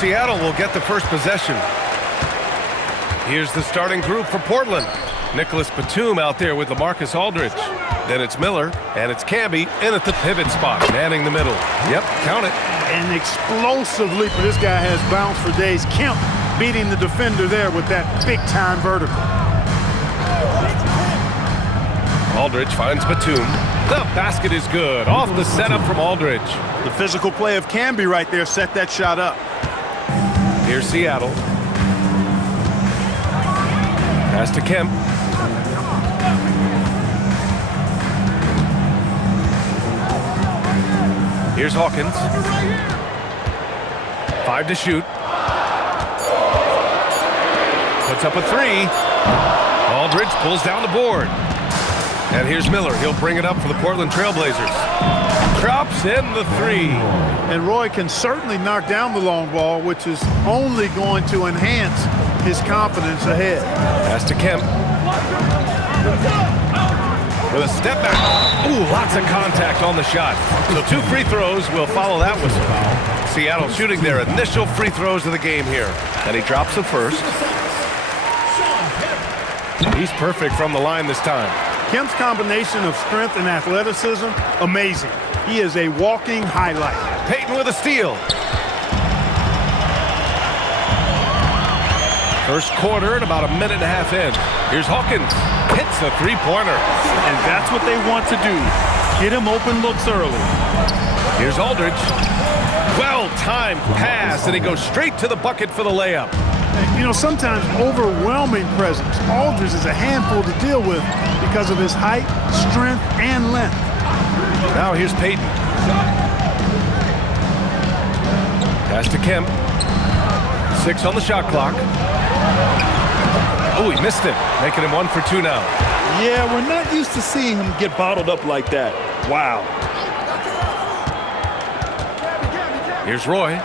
Seattle will get the first possession. Here's the starting group for Portland. Nicholas Batum out there with LaMarcus Aldridge. Then it's Miller, and it's Camby in at the pivot spot, manning the middle. Yep, count it. An explosive leaper. This guy has bounce for days. Kemp beating the defender there with that big-time vertical. Aldridge finds Batum. The basket is good. Off the setup from Aldridge. The physical play of Camby right there set that shot up. Here's Seattle. Pass to Kemp. Here's Hawkins. 5 to shoot. Puts up a 3. Aldridge pulls down the board. And here's Miller. He'll bring it up for the Portland Trailblazers. Drops in the 3. And Roy can certainly knock down the long ball, which is only going to enhance his confidence ahead. Pass to Kemp. With a step back. Ooh, lots of contact on the shot. So 2 free throws will follow that whistle. Seattle shooting their initial free throws of the game here. And he drops the first. He's perfect from the line this time. Kemp's combination of strength and athleticism, amazing. He is a walking highlight. Payton with a steal. First quarter and about a minute and a half in. Here's Hawkins. Hits a three-pointer. And that's what they want to do. Get him open looks early. Here's Aldridge. Well-timed pass, and he goes straight to the bucket for the layup. You know, sometimes overwhelming presence. Aldridge is a handful to deal with because of his height, strength, and length. Now here's Payton. Pass to Kemp. 6 on the shot clock. Oh, he missed it, making him 1 for 2 now. Yeah, we're not used to seeing him get bottled up like that. Wow. Here's Roy.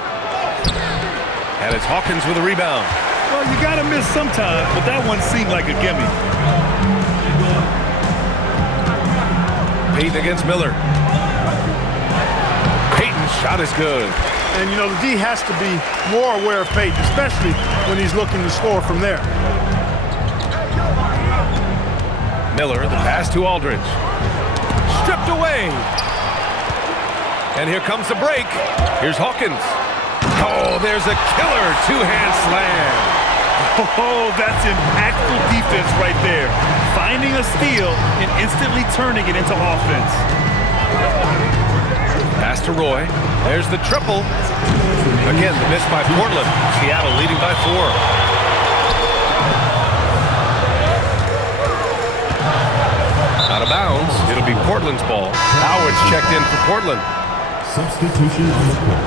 And it's Hawkins with a rebound. Well, you got to miss sometimes, but that one seemed like a gimme. Payton against Miller. Payton's shot is good. And, you know, the D has to be more aware of Payton, especially when he's looking to score from there. Miller, the pass to Aldridge. Stripped away. And here comes the break. Here's Hawkins. Oh, there's a killer two-hand slam. Oh, that's impactful defense right there. Finding a steal and instantly turning it into offense. Pass to Roy. There's the triple. Again, the miss by Portland. Seattle leading by 4. Out of bounds. It'll be Portland's ball. Howard's checked in for Portland. Substitution on the court.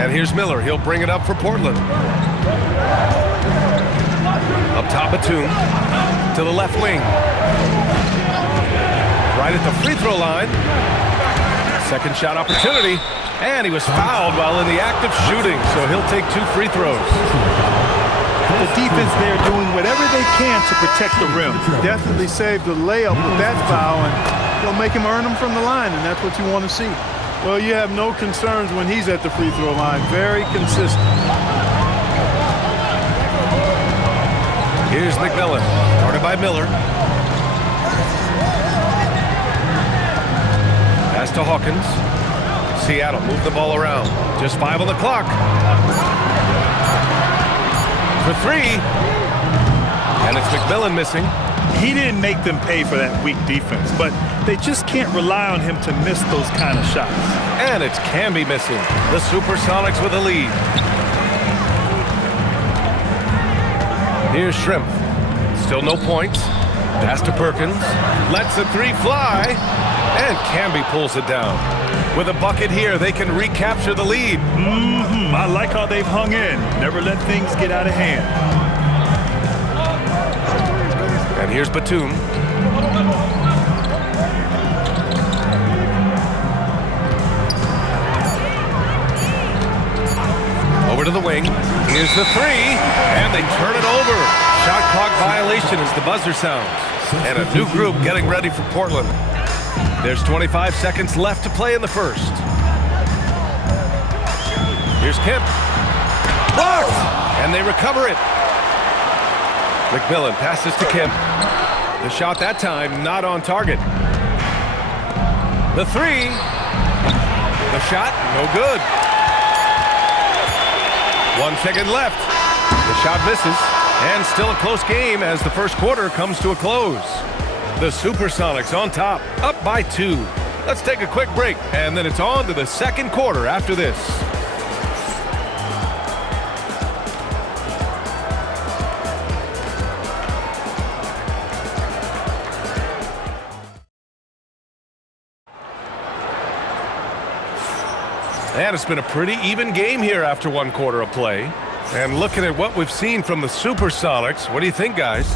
And here's Miller. He'll bring it up for Portland. Up top, Batum. To the left wing. Right at the free throw line. Second shot opportunity. And he was fouled while in the act of shooting, so he'll take 2 free throws. The defense there doing whatever they can to protect the rim. Definitely saved the layup with that foul, and he'll make him earn them from the line, and that's what you want to see. Well, you have no concerns when he's at the free throw line. Very consistent. Here's McMillan, guarded by Miller. Pass to Hawkins. Seattle move the ball around. Just 5 on the clock. For 3. And it's McMillan missing. He didn't make them pay for that weak defense, but they just can't rely on him to miss those kind of shots. And it's Camby missing. The Supersonics with a lead. Here's Shrimp. Still no points. Pass to Perkins. Lets the 3 fly. And Camby pulls it down. With a bucket here, they can recapture the lead. I like how they've hung in. Never let things get out of hand. And here's Batum. Over to the wing. Here's the 3. And they turn it over. Shot clock violation as the buzzer sounds. And a new group getting ready for Portland. There's 25 seconds left to play in the first. Here's Kemp. Blocked! And they recover it. McMillan passes to Kemp. The shot that time not on target. The three. The shot, no good. 1 second left. The shot misses. And still a close game as the first quarter comes to a close. The Supersonics on top, up by 2. Let's take a quick break, and then it's on to the second quarter after this. And it's been a pretty even game here after 1 quarter of play. And looking at what we've seen from the Supersonics, what do you think, guys?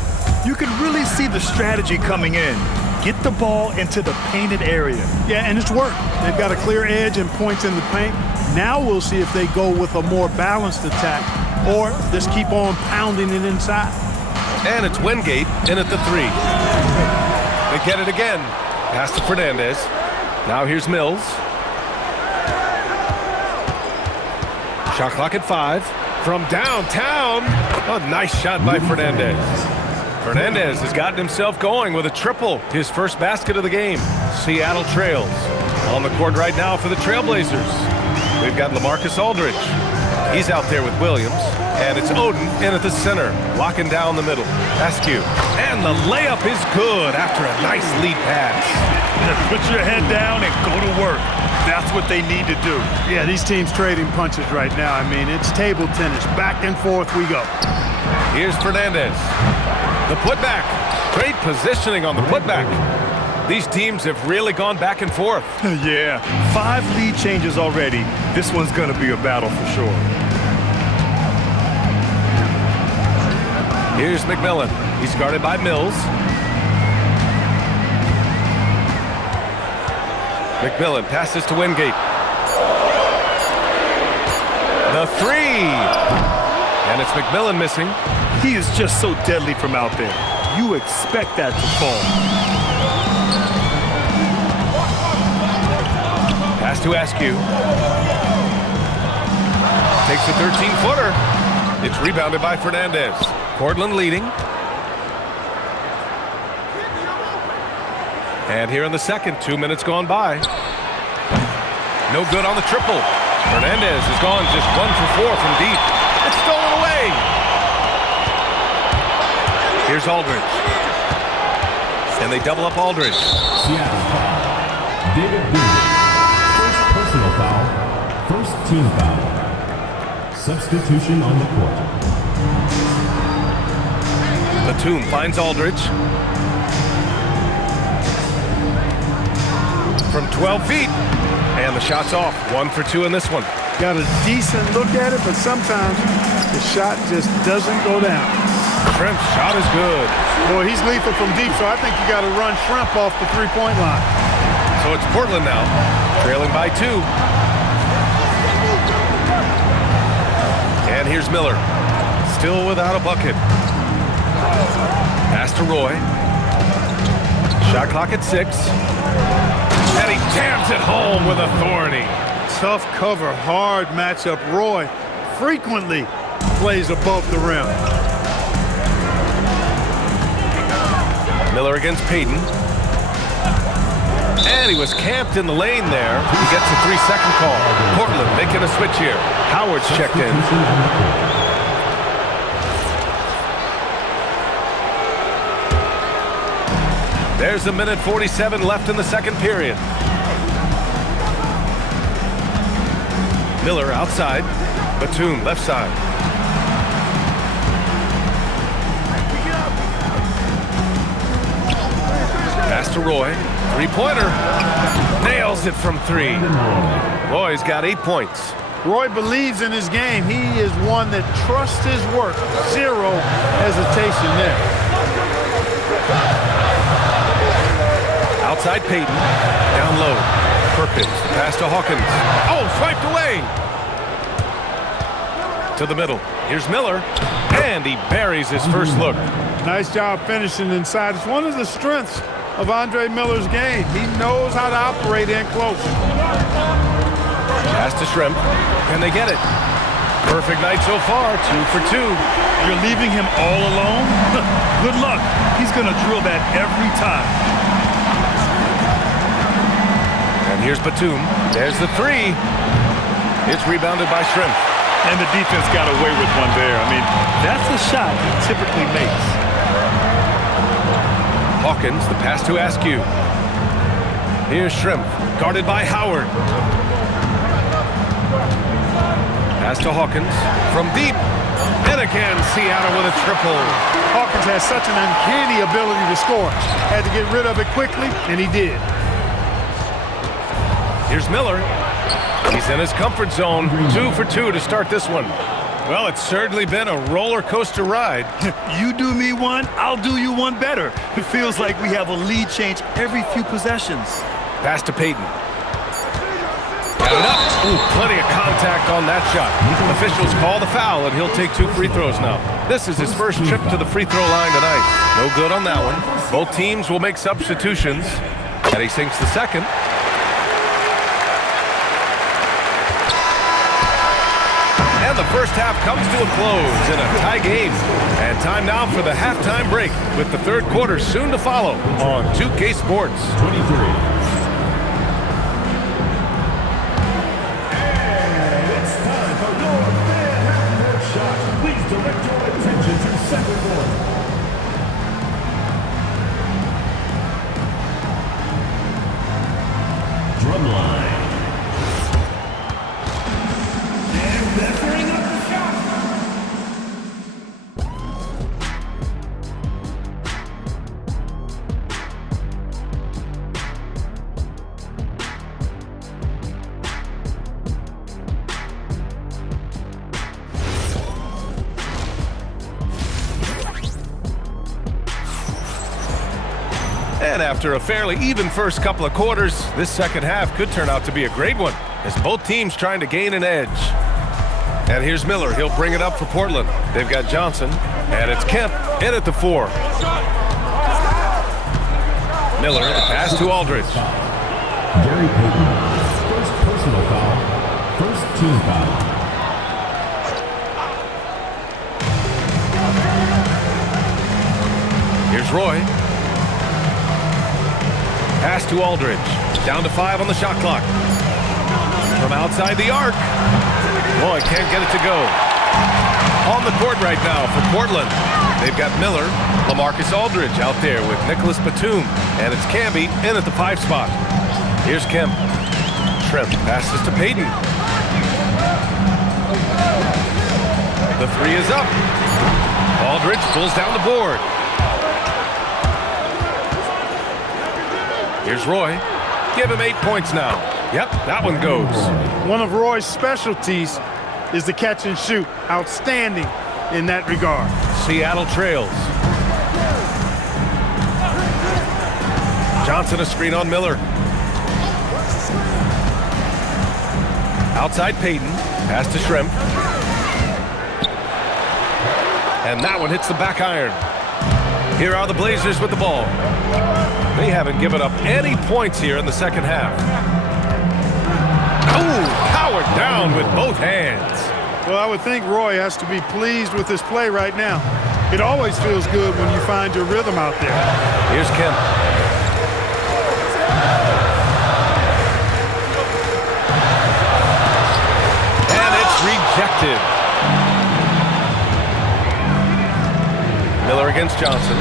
You can really see the strategy coming in. Get the ball into the painted area. Yeah, and it's worked. They've got a clear edge and points in the paint. Now we'll see if they go with a more balanced attack or just keep on pounding it inside. And it's Wingate in at the 3. They get it again. Pass to Fernandez. Now here's Mills. Shot clock at 5. From downtown. Oh, nice shot by Fernandez. Fernandez has gotten himself going with a triple, his first basket of the game. Seattle trails. On the court right now for the Trailblazers. We've got LaMarcus Aldridge. He's out there with Williams. And it's Oden in at the center, locking down the middle. Askew. And the layup is good after a nice lead pass. Put your head down and go to work. That's what they need to do. Yeah, these teams trading punches right now. I mean, it's table tennis. Back and forth we go. Here's Fernandez. The putback. Great positioning on the putback. These teams have really gone back and forth. Yeah, 5 lead changes already. This one's going to be a battle for sure. Here's McMillan. He's guarded by Mills. McMillan passes to Wingate. The 3. And it's McMillan missing. He is just so deadly from out there. You expect that to fall. Pass to Askew. Takes a 13-footer. It's rebounded by Fernandez. Portland leading. And here in the second, 2 minutes gone by. No good on the triple. Fernandez has gone just 1 for 4 from deep. It's stolen away. Here's Aldridge. And they double up Aldridge. Seattle foul. David Beasley. First personal foul. First team foul. Substitution on the court. Batum finds Aldridge. From 12 feet. And the shot's off. 1 for 2 in this one. Got a decent look at it, but sometimes the shot just doesn't go down. Shrimp's shot is good. Boy, he's lethal from deep, so I think you got to run Shrimp off the three-point line. So it's Portland now, trailing by 2. And here's Miller, still without a bucket. Pass to Roy. Shot clock at 6. And he jams it home with authority. Tough cover, hard matchup. Roy frequently plays above the rim. Miller against Payton. And he was camped in the lane there. He gets a 3-second call. Portland making a switch here. Howard's checked in. There's 1:47 left in the second period. Miller outside. Batum left side. Pass to Roy. 3-pointer. Nails it from 3. Roy's got 8 points. Roy believes in his game. He is one that trusts his work. 0 hesitation there. Outside Payton. Down low. Perkins. Pass to Hawkins. Oh, swiped away. To the middle. Here's Miller. And he buries his first look. Nice job finishing inside. It's one of the strengths of Andre Miller's game. He knows how to operate in close. Pass to Shrimp. Can they get it? Perfect night so far, 2 for 2. You're leaving him all alone? Good luck. He's going to drill that every time. And here's Batum. There's the 3. It's rebounded by Shrimp. And the defense got away with one there. I mean, that's the shot he typically makes. Hawkins, the pass to Askew. Here's Shrimp, guarded by Howard. Pass to Hawkins from deep. And again, Seattle with a triple. Hawkins has such an uncanny ability to score. Had to get rid of it quickly, and he did. Here's Miller. He's in his comfort zone. 2 for 2 to start this one. Well, it's certainly been a roller coaster ride. You do me one, I'll do you one better. It feels like we have a lead change every few possessions. Pass to Payton. Got it up. Ooh, plenty of contact on that shot. Officials call the foul, and he'll take 2 free throws now. This is his first trip to the free throw line tonight. No good on that one. Both teams will make substitutions. And he sinks the second. And the first half comes to a close in a tie game. And time now for the halftime break, with the third quarter soon to follow on 2K Sports. 23. Direct your attention to second quarter. Drumline. And measuring up the shot. And after a fairly even first couple of quarters, this second half could turn out to be a great one, as both teams trying to gain an edge. And here's Miller. He'll bring it up for Portland. They've got Johnson, and it's Kemp in at the 4. Miller, the pass to Aldridge. Gary Payton, first personal foul, first team foul. Here's Roy. Pass to Aldridge. Down to 5 on the shot clock. From outside the arc. Roy can't get it to go. On the court right now for Portland. They've got Miller, LaMarcus Aldridge out there with Nicholas Batum. And it's Camby in at the 5 spot. Here's Kemp. Shrimp passes to Payton. The 3 is up. Aldridge pulls down the board. Here's Roy. Give him 8 points now. Yep, that one goes. One of Roy's specialties is the catch and shoot. Outstanding in that regard. Seattle trails. Johnson a screen on Miller. Outside Payton. Pass to Shrimp. And that one hits the back iron. Here are the Blazers with the ball. They haven't given up any points here in the second half. Oh, powered down with both hands. Well, I would think Roy has to be pleased with his play right now. It always feels good when you find your rhythm out there. Here's Kemp. And it's rejected. Miller against Johnson.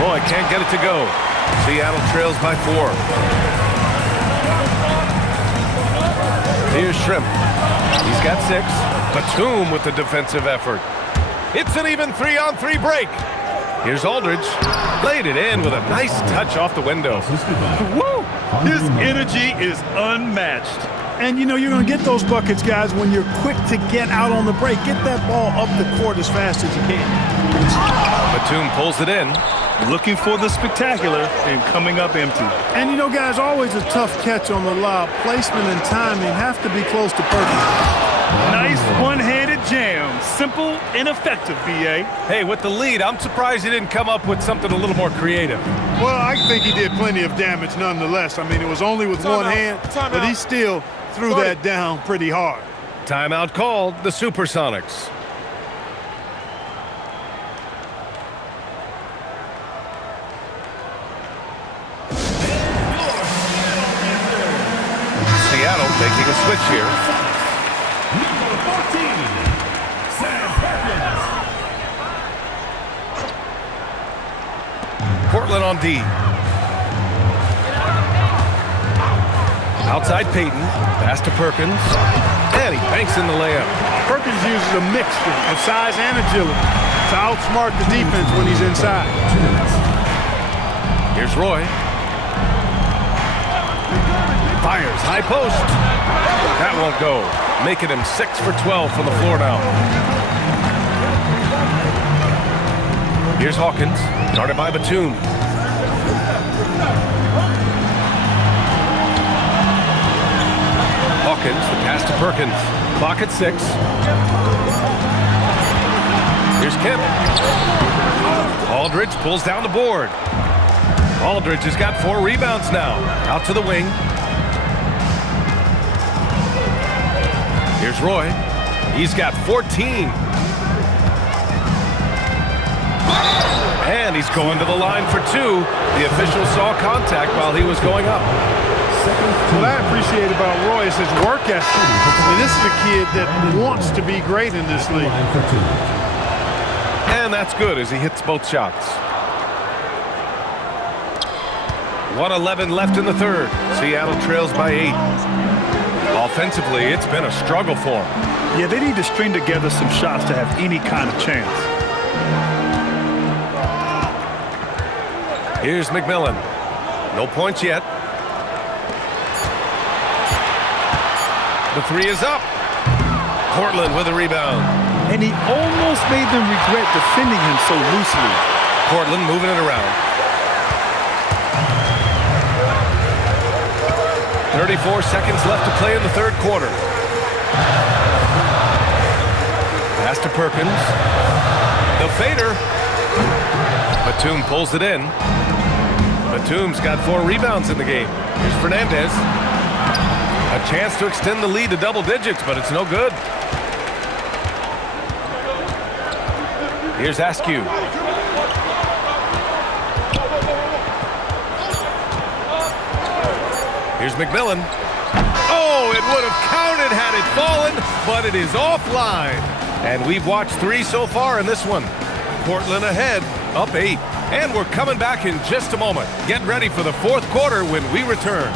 Roy can't get it to go. Seattle trails by 4. Here's Shrimp. He's got 6. Batum with the defensive effort. It's an even 3-on-3 break. Here's Aldridge. Laid it in with a nice touch off the window. Woo! His energy is unmatched. And, you know, you're going to get those buckets, guys, when you're quick to get out on the break. Get that ball up the court as fast as you can. Batum pulls it in. Looking for the spectacular and coming up empty. And, you know, guys, always a tough catch on the lob. Placement and timing have to be close to perfect. Nice one-handed jam. Simple and effective, B.A. Hey, with the lead, I'm surprised he didn't come up with something a little more creative. Well, I think he did plenty of damage nonetheless. I mean, it was only with one hand, but he still threw that down pretty hard. Timeout called, the Supersonics. Seattle making a switch here. Number 14, Sam Perkins. Portland on D. Outside Peyton, pass to Perkins, and he banks in the layup. Perkins uses a mixture of size and agility to outsmart the defense when he's inside. Here's Roy. Fires, high post. That won't go. Making him 6 for 12 from the floor now. Here's Hawkins, guarded by Batum. Hawkins, the pass to Perkins. Clock at 6. Here's Kemp. Aldridge pulls down the board. Aldridge has got 4 rebounds now. Out to the wing. Here's Roy. He's got 14. And he's going to the line for 2. The official saw contact while he was going up. What I appreciate about Roy is his work ethic. I mean, this is a kid that wants to be great in this league. And that's good as he hits both shots. 1:11 left in the third. Seattle trails by 8. Offensively, it's been a struggle for them. Yeah, they need to string together some shots to have any kind of chance. Here's McMillan. No points yet. The 3 is up. Portland with a rebound. And he almost made them regret defending him so loosely. Portland moving it around. 34 seconds left to play in the third quarter. Pass to Perkins. The fader. Batum pulls it in. Batum's got 4 rebounds in the game. Here's Fernandez. A chance to extend the lead to double digits, but it's no good. Here's Askew. Here's McMillan. Oh, it would have counted had it fallen, but it is offline. And we've watched 3 so far in this one. Portland ahead, up 8. And we're coming back in just a moment. Get ready for the fourth quarter when we return.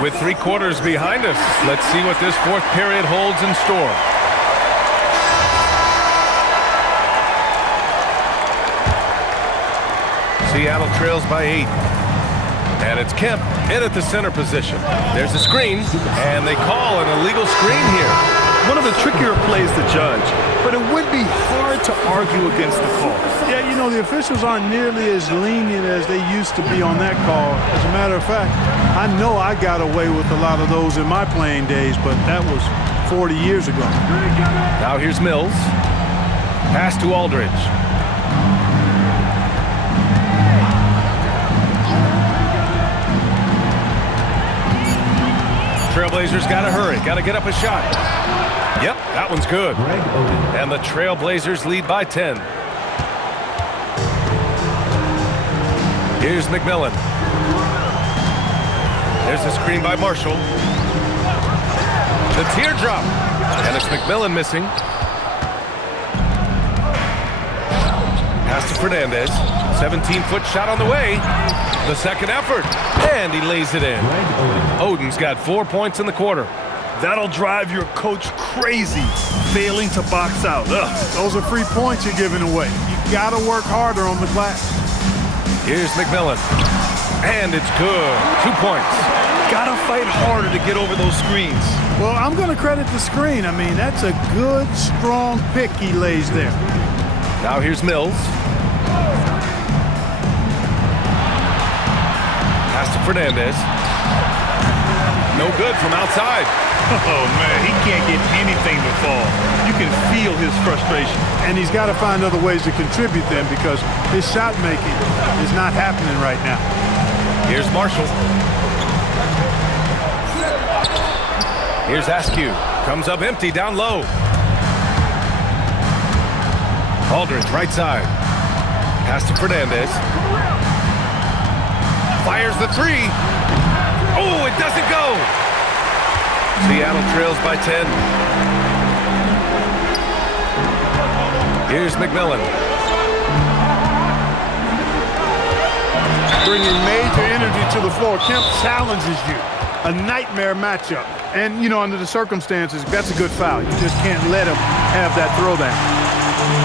With 3 quarters behind us, let's see what this fourth period holds in store. Seattle trails by 8. And it's Kemp in at the center position. There's a screen, and they call an illegal screen here. One of the trickier plays to judge, but it would be hard to argue against the call. Yeah, you know, the officials aren't nearly as lenient as they used to be on that call. As a matter of fact, I know I got away with a lot of those in my playing days, but that was 40 years ago. Now here's Mills. Pass to Aldridge. Trailblazers got to hurry. Got to get up a shot. Yep, that one's good. And the Trailblazers lead by 10. Here's McMillan. There's a screen by Marshall. The teardrop. And it's McMillan missing. Pass to Fernandez. 17-foot shot on the way. The second effort. And he lays it in. Oden's got 4 points in the quarter. That'll drive your coach crazy, failing to box out. Ugh. Those are free points you're giving away. You got to work harder on the glass. Here's McMillan. And it's good. 2 points. Gotta fight harder to get over those screens. Well, I'm going to credit the screen. I mean, that's a good, strong pick he lays there. Now here's Mills. Pass to Fernandez. No good from outside. Oh, man, he can't get anything to fall. You can feel his frustration. And he's got to find other ways to contribute then because his shot making is not happening right now. Here's Marshall. Here's Askew. Comes up empty down low. Aldridge, right side. Pass to Fernandez. Fires the three. Oh, it doesn't go. Seattle trails by 10. Here's McMillan. Bringing major energy to the floor. Kemp challenges you. A nightmare matchup. And, you know, under the circumstances, that's a good foul. You just can't let him have that throwdown.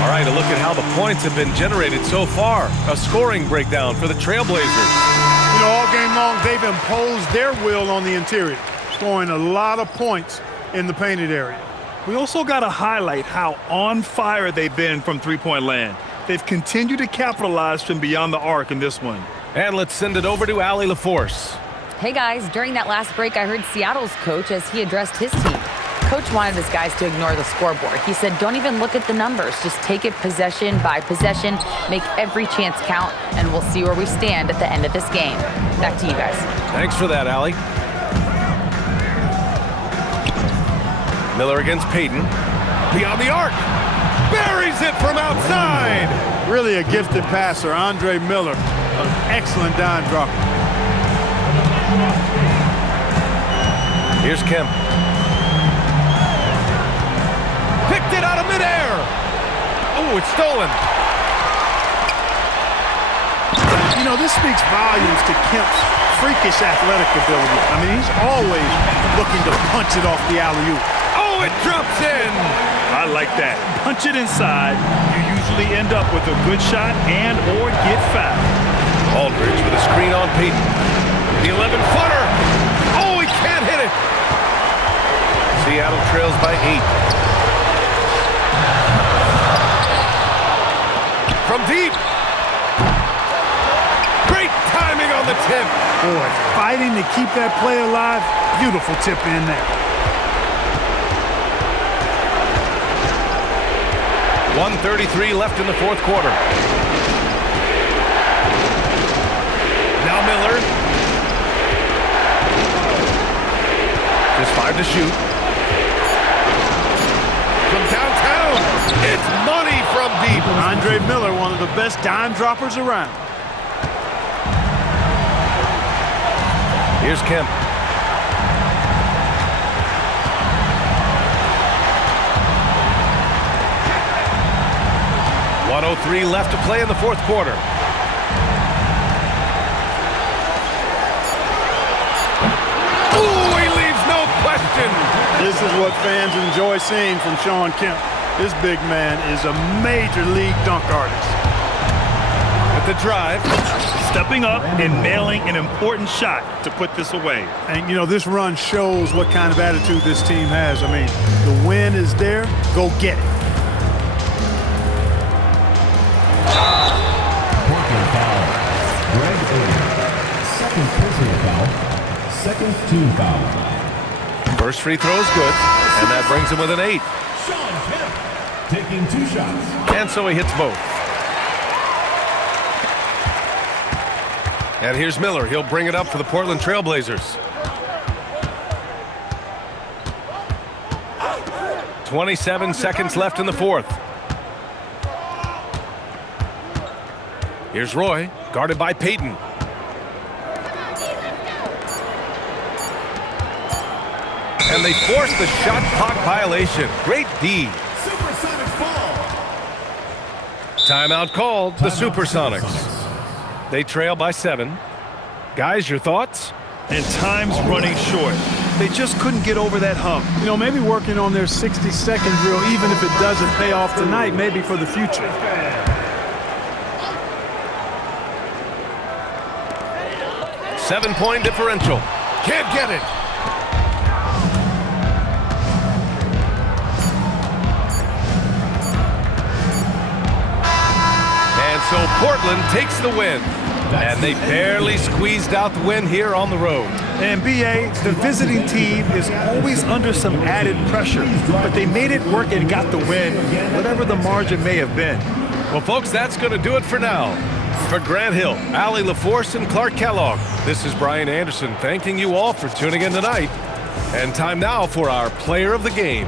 All right, a look at how the points have been generated so far. A scoring breakdown for the Trailblazers. You know, all game long, they've imposed their will on the interior, scoring a lot of points in the painted area. We also got to highlight how on fire they've been from three-point land. They've continued to capitalize from beyond the arc in this one. And let's send it over to Allie LaForce. Hey guys, during that last break, I heard Seattle's coach as he addressed his team. Coach wanted his guys to ignore the scoreboard. He said, don't even look at the numbers. Just take it possession by possession, make every chance count, and we'll see where we stand at the end of this game. Back to you guys. Thanks for that, Allie. Miller against Payton. Beyond the arc. Buries it from outside. Really a gifted passer, Andre Miller. An excellent dime dropper. Here's Kemp. Picked it out of midair. Oh, it's stolen. You know, this speaks volumes to Kemp's freakish athletic ability. I mean, he's always looking to punch it off the alley-oop. Oh, it drops in. I like that. Punch it inside. You usually end up with a good shot and or get fouled. Aldridge with a screen on Payton. The 11-footer. Oh, he can't hit it. Seattle trails by 8. From deep. Great timing on the tip. Boy, fighting to keep that play alive. Beautiful tip in there. 1:33 left in the fourth quarter. Now Miller. Just 5 to shoot. From downtown. It's money from deep. Andre Miller, one of the best dime droppers around. Here's Kemp. .103 left to play in the fourth quarter. Ooh, he leaves no question. This is what fans enjoy seeing from Shawn Kemp. This big man is a major league dunk artist. With the drive. Stepping up and nailing an important shot to put this away. And, you know, this run shows what kind of attitude this team has. I mean, the win is there. Go get it. Portland foul. Greg Oden. Second personal foul. Second team foul. First free throw is good, and that brings him with an 8. Shawn Kemp taking 2 shots. And so he hits both. And here's Miller. He'll bring it up for the Portland Trailblazers. 27 seconds left in the fourth. Here's Roy, guarded by Payton. And they force the shot clock violation. Great D. Supersonics ball. Timeout called. The Supersonics. They trail by 7. Guys, your thoughts? And time's running short. They just couldn't get over that hump. You know, maybe working on their 60-second drill, even if it doesn't pay off tonight, maybe for the future. Seven-point differential. Can't get it. And so Portland takes the win. And they barely squeezed out the win here on the road. And BA, the visiting team is always under some added pressure, but they made it work and got the win, whatever the margin may have been. Well, folks, that's going to do it for now. For Grant Hill, Allie LaForce, and Clark Kellogg, this is Brian Anderson thanking you all for tuning in tonight. And time now for our player of the game.